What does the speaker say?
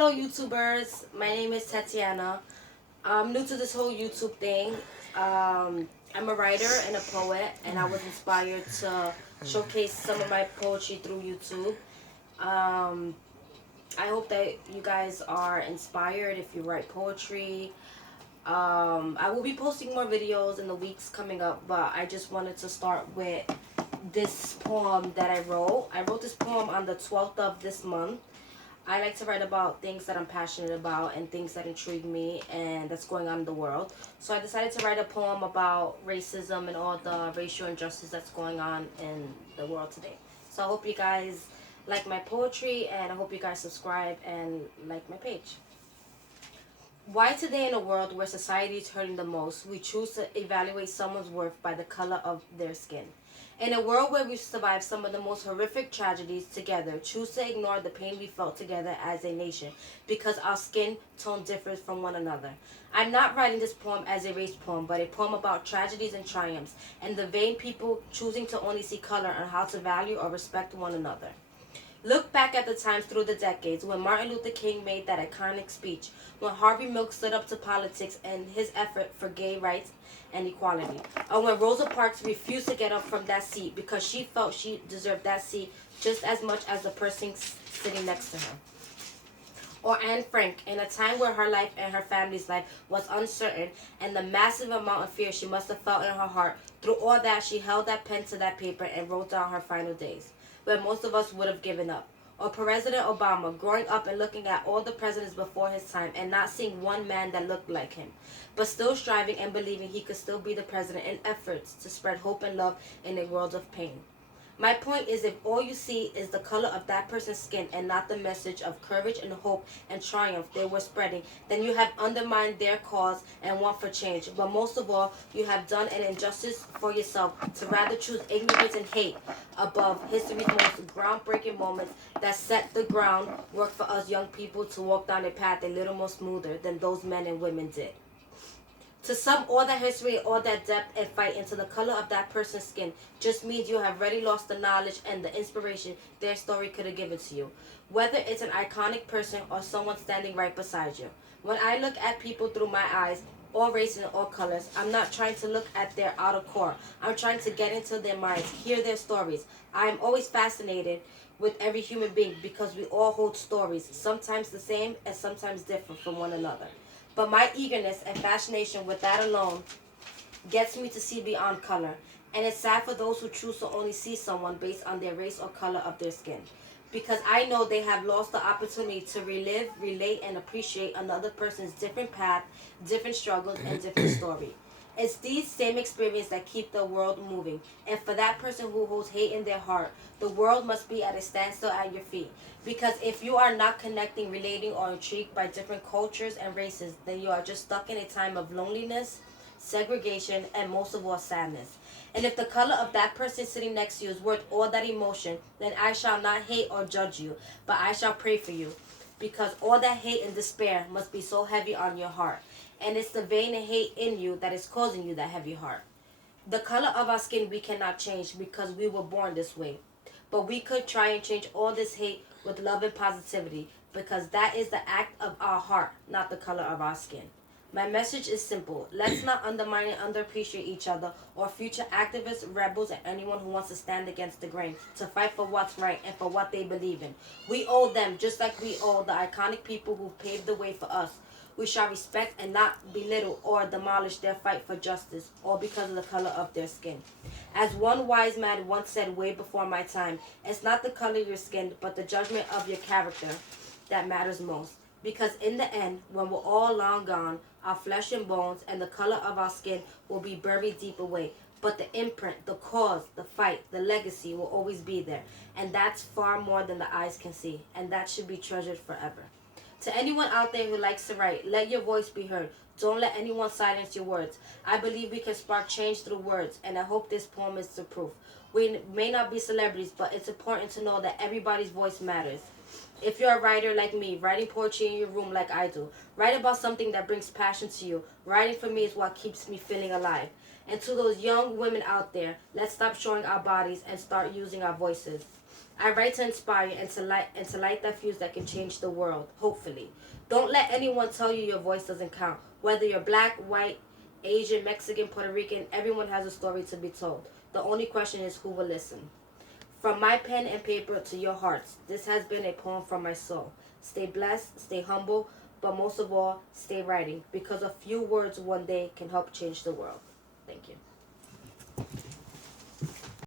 Hello YouTubers, my name is Tatiana. I'm new to this whole YouTube thing. I'm a writer and a poet, and I was inspired to showcase some of my poetry through YouTube. Um, I hope that you guys are inspired if you write poetry. I will be posting more videos in the weeks coming up, but I just wanted to start with this poem that I wrote. I wrote this poem on the 12th of this month. I like to write about things that I'm passionate about and things that intrigue me and that's going on in the world. So I decided to write a poem about racism and all the racial injustice that's going on in the world today. So I hope you guys like my poetry, and I hope you guys subscribe and like my page. Why today, in a world where society is hurting the most, we choose to evaluate someone's worth by the color of their skin? In a world where we survived some of the most horrific tragedies together, choose to ignore the pain we felt together as a nation because our skin tone differs from one another. I'm not writing this poem as a race poem, but a poem about tragedies and triumphs, and the vain people choosing to only see color and how to value or respect one another. Look back at the times through the decades when Martin Luther King made that iconic speech, when Harvey Milk stood up to politics and his effort for gay rights and equality, or when Rosa Parks refused to get up from that seat because she felt she deserved that seat just as much as the person sitting next to her. Or Anne Frank, in a time where her life and her family's life was uncertain, and the massive amount of fear she must have felt in her heart, through all that she held that pen to that paper and wrote down her final days, where most of us would have given up. Or President Obama, growing up and looking at all the presidents before his time and not seeing one man that looked like him, but still striving and believing he could still be the president in efforts to spread hope and love in a world of pain. My point is, if all you see is the color of that person's skin and not the message of courage and hope and triumph they were spreading, then you have undermined their cause and want for change. But most of all, you have done an injustice for yourself to rather choose ignorance and hate above history's most groundbreaking moments that set the groundwork for us young people to walk down a path a little more smoother than those men and women did. To sum all that history, all that depth and fight into the color of that person's skin just means you have already lost the knowledge and the inspiration their story could have given to you. Whether it's an iconic person or someone standing right beside you. When I look at people through my eyes, all races and all colors, I'm not trying to look at their outer core. I'm trying to get into their minds, hear their stories. I am always fascinated with every human being because we all hold stories, sometimes the same and sometimes different from one another. But my eagerness and fascination with that alone gets me to see beyond color. And it's sad for those who choose to only see someone based on their race or color of their skin. Because I know they have lost the opportunity to relive, relate, and appreciate another person's different path, different struggles, and different story. It's these same experiences that keep the world moving. And for that person who holds hate in their heart, the world must be at a standstill at your feet. Because if you are not connecting, relating, or intrigued by different cultures and races, then you are just stuck in a time of loneliness, segregation, and most of all, sadness. And if the color of that person sitting next to you is worth all that emotion, then I shall not hate or judge you, but I shall pray for you. Because all that hate and despair must be so heavy on your heart. And it's the vain and hate in you that is causing you that heavy heart. The color of our skin we cannot change because we were born this way. But we could try and change all this hate with love and positivity, because that is the act of our heart, not the color of our skin. My message is simple. Let's not undermine and underappreciate each other or future activists, rebels, and anyone who wants to stand against the grain, to fight for what's right and for what they believe in. We owe them just like we owe the iconic people who paved the way for us. We shall respect and not belittle or demolish their fight for justice, all because of the color of their skin. As one wise man once said way before my time, it's not the color of your skin, but the judgment of your character that matters most. Because in the end, when we're all long gone, our flesh and bones and the color of our skin will be buried deep away. But the imprint, the cause, the fight, the legacy will always be there. And that's far more than the eyes can see. And that should be treasured forever. To anyone out there who likes to write, let your voice be heard. Don't let anyone silence your words. I believe we can spark change through words, and I hope this poem is the proof. We may not be celebrities, but it's important to know that everybody's voice matters. If you're a writer like me, writing poetry in your room like I do, write about something that brings passion to you. Writing for me is what keeps me feeling alive. And to those young women out there, let's stop showing our bodies and start using our voices. I write to inspire and to light that fuse that can change the world, hopefully. Don't let anyone tell you your voice doesn't count. Whether you're black, white, Asian, Mexican, Puerto Rican, everyone has a story to be told. The only question is who will listen. From my pen and paper to your hearts, this has been a poem from my soul. Stay blessed, stay humble, but most of all, stay writing, because a few words one day can help change the world. Thank you.